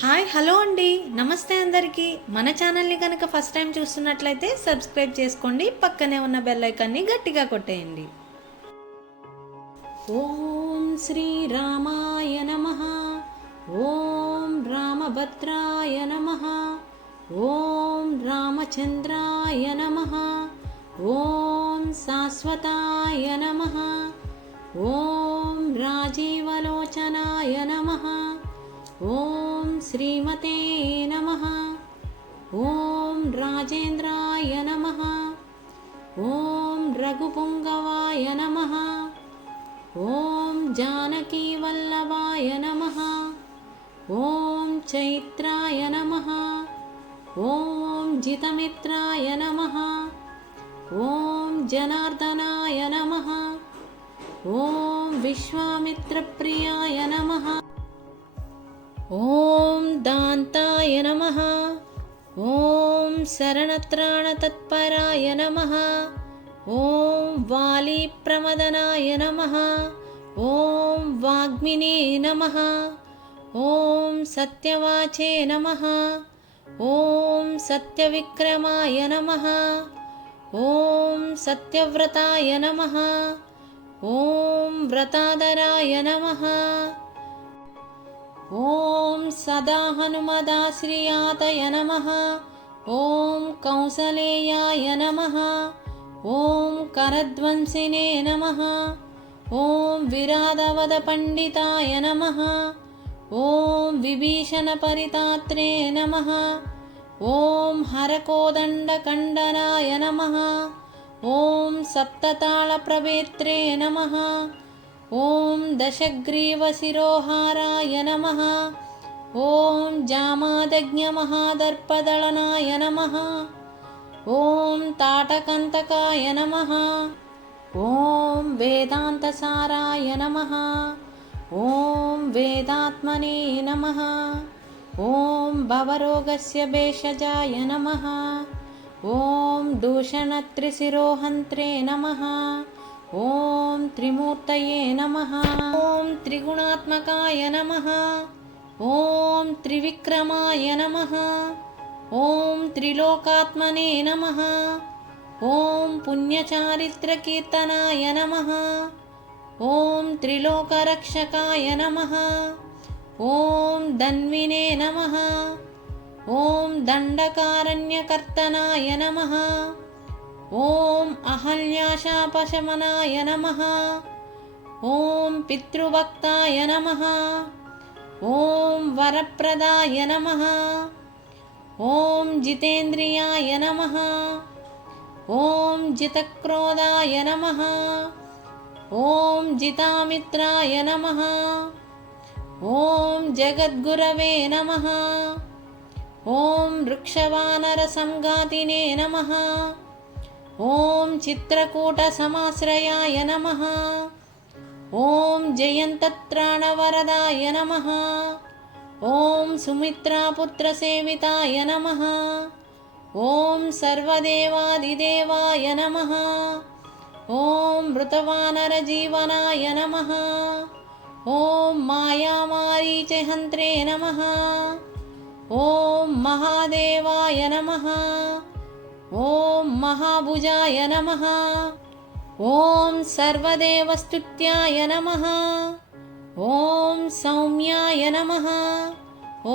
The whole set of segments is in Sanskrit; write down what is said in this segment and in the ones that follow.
హాయ్ హలో అండి. నమస్తే అందరికీ. మన ఛానల్ని కనుక ఫస్ట్ టైం చూస్తున్నట్లయితే సబ్స్క్రైబ్ చేసుకోండి. పక్కనే ఉన్న బెల్ ఐకాన్ని గట్టిగా కొట్టేయండి. ఓం శ్రీ రామాయ నమ. ఓం రామభద్రాయ నమ. ఓం రామచంద్రాయ నమ. ఓం శాశ్వతాయ నమ. ఓం రాజీవలోచనాయ నమ. ఓం శ్రీమతే నమ ఓం రాజేంద్రాయ నమ ఓం రఘుపుంగవాయ నమ ఓం జానకీవల్లభాయ నమ ఓం చైత్రాయ నమ ఓం జితమిత్రాయ నమ ఓం జనార్దనాయ నమ ఓం విశ్వామిత్రప్రియాయ నమ ॐ दान्ताय नमः। ॐ शरणत्राणतत्पराय नमः। ॐ वालीप्रमदनाय नमः। ॐ वाग्मिने नमः। ॐ सत्यवाचे नमः। ॐ सत्यविक्रमाय नमः। ॐ सत्यव्रताय नमः। ॐ व्रतादराय नमः। ॐ सदा हनुमदाश्रियातय नमः। ॐ कौसलेयाय नमः। ॐ करध्वंसिने नमः। ॐ विराधवदपण्डिताय नमः। ॐ विभीषणपरितात्रे नमः। ॐ हरकोदण्डकण्डनाय नमः। ॐ सप्तताळप्रवेत्रे नमः ॐ दशग्रीवशिरोहाराय नमः। ॐ जामादज्ञमहादर्पदलनाय नमः। ॐ ताटकन्तकाय नमः। ॐ वेदान्तसाराय नमः। ॐ वेदात्मने नमः। ॐ भवरोगस्य भेषजाय नमः। ॐ दूषणत्रिशिरोहन्त्रे नमः ॐ त्रिमूर्तये नमः। ॐ त्रिगुणात्मकाय नमः। ॐ त्रिविक्रमाय नमः। ॐ त्रिलोकात्मने नमः। ॐ पुण्यचारित्रकीर्तनाय नमः। ॐ त्रिलोकरक्षकाय नमः। ॐ धन्विने नमः। ॐ दण्डकारण्यकर्तनाय नमः ॐ अहल्याशापशमनाय नमः ॐ पितृभक्ताय नमः ॐ वरप्रदाय नमः ॐ जितेन्द्रियाय नमः ॐ जितक्रोधाय नमः ॐ जितामित्राय नमः ॐ जगद्गुरवे नमः ॐ वृक्षवानरसङ्गातिने नमः ॐ चित्रकूटसमाश्रयाय नमः ॐ जयन्तत्राणवरदाय नमः ॐ सुमित्रापुत्रसेविताय नमः ॐ सर्वदेवादिदेवाय नमः ॐ मृतवानरजीवनाय नमः ॐ मायामारीचहन्त्रे नमः ॐ महादेवाय नमः ॐ महाभुजाय नमः ॐ सर्वदेवस्तुत्याय नमः ॐ सौम्याय नमः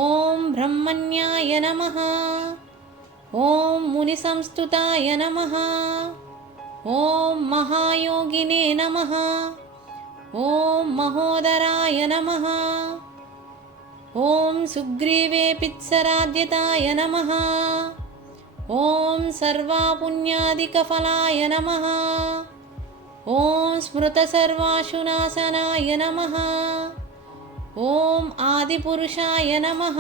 ॐ ब्रह्मण्याय नमः ॐ मुनिसंस्तुताय नमः ॐ महायोगिने नमः ॐ महोदराय नमः ॐ सुग्रीवे पित्सराध्यताय नमः ॐ सर्वापुण्यादिकफलाय नमः। ॐ स्मृतसर्वाशुनाशनाय नमः। ॐ आदिपुरुषाय नमः।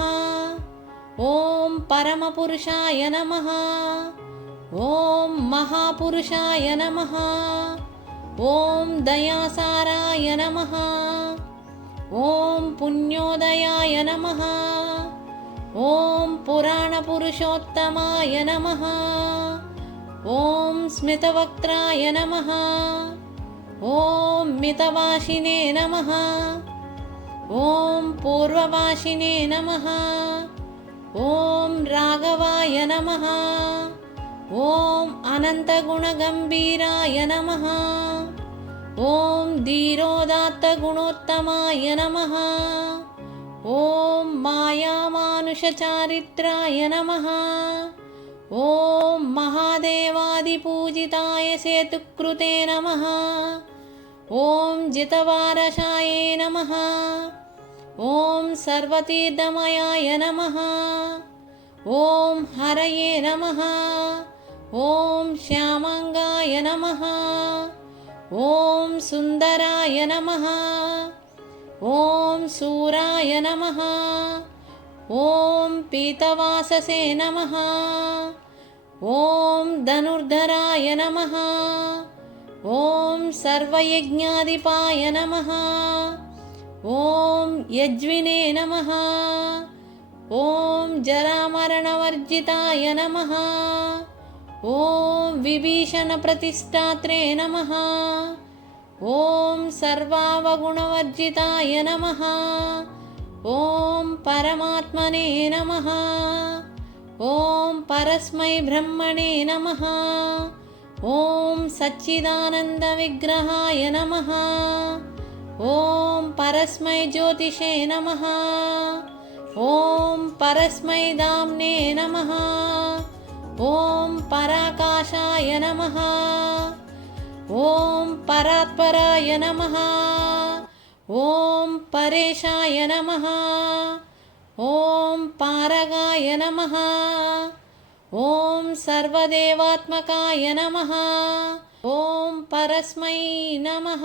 ॐ परमपुरुषाय नमः। ॐ महापुरुषाय नमः। ॐ दयासाराय नमः। ॐ पुण्योदयाय नमः ॐ पुराणपुरुषोत्तमाय नमः। ॐ स्मितवक्त्राय नमः। ॐ मितवासिने नमः। ॐ पूर्ववासिने नमः। ॐ राघवाय नमः। ॐ अनन्तगुणगम्भीराय नमः। ॐ धीरोदात्तगुणोत्तमाय नमः ॐ मायामानुषचारित्राय नमः। ॐ महादेवादिपूजिताय सेतुकृते नमः। ॐ जितवारसाय नमः। ॐ सर्वतीर्थमयाय नमः। ॐ हरये नमः। ॐ श्यामङ्गाय नमः। ॐ सुन्दराय नमः ॐ सूराय नमः। ॐ पीतवाससे नमः। ॐ धनुर्धराय नमः। ॐ सर्वयज्ञाधिपाय नमः। ॐ यज्विने नमः। ॐ जरामरणवर्जिताय नमः। ॐ विभीषणप्रतिष्ठात्रे नमः ॐ सर्वावगुणवर्जिताय नमः ॐ परमात्मने नमः ॐ परस्मै ब्रह्मणे नमः ॐ सच्चिदानन्दविग्रहाय नमः ॐ परस्मै ज्योतिषे नमः ॐ परस्मै दाम्ने नमः ॐ पराकाशाय नमः ఓం పరాత్పరాయ నమ. ఓం పరేశాయ నమ. ఓం పారగాయ నమ. ఓం సర్వదేవాత్మకాయ నమ. ఓం పరస్మై నమ.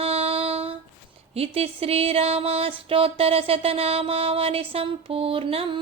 ఇది శ్రీరామాష్టోత్తరశతనామావని సంపూర్ణం.